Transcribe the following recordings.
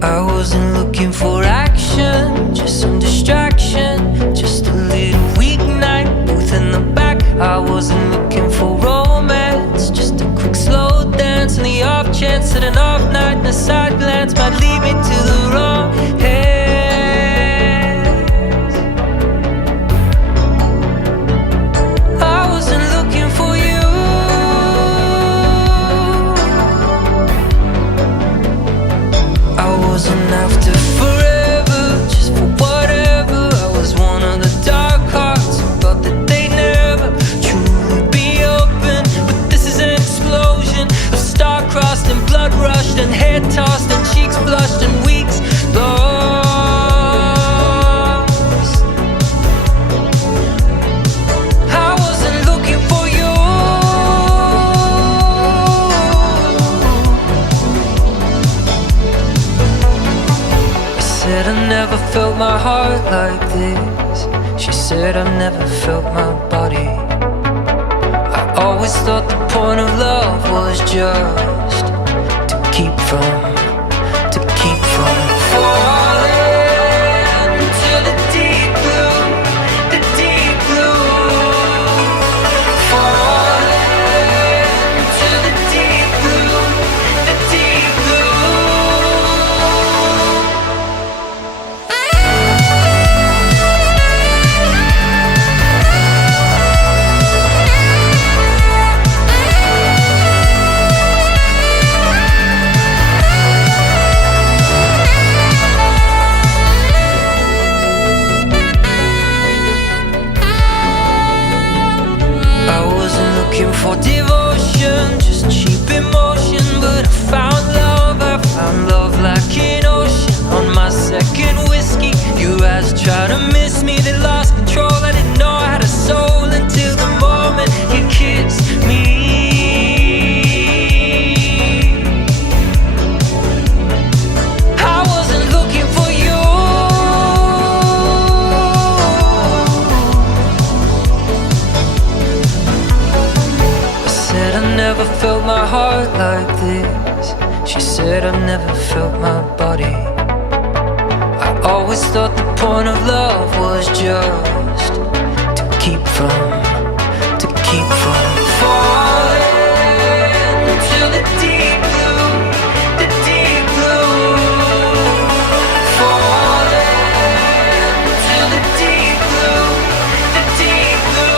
I wasn't looking for action, just some distraction, just a little weeknight, booth in the back. I wasn't looking for romance, just a quick slow dance, and the off chance that an off night and a side glance might lead me to the wrong hands. I wasn't looking for you. I wasn't after forever, just for whatever. I was one of the dark hearts who thought that they'd never truly be open. But this is an explosion of star-crossed and blood-rushed and head-tossed and cheeks flushed and weeks lost. I wasn't looking for you. I said I never felt my heart like this. She said I've never felt my body. I always thought the point of love was just to keep from falling to the deep blue, the deep blue. Falling to the deep blue, the deep looking for devotion, just cheap emotion. But I found love like an ocean. On my second whiskey, your eyes tried to miss me. They lost control, I didn't know I had a soul until the moment you kissed me. I wasn't looking for you. I never felt my heart like this. She said I've never felt my body. I always thought the point of love was just to keep from falling to the deep blue, the deep blue. Falling to the deep blue, the deep blue.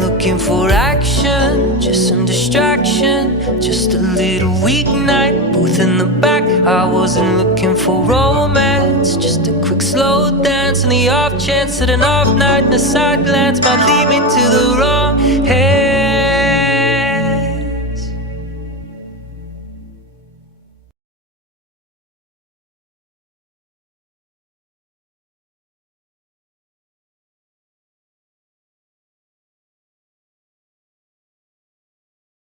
Looking for action, just some distraction, just a little weeknight, booth in the back. I wasn't looking for romance, just a quick slow dance, and the off chance that an off night and a side glance might lead me to the wrong hand.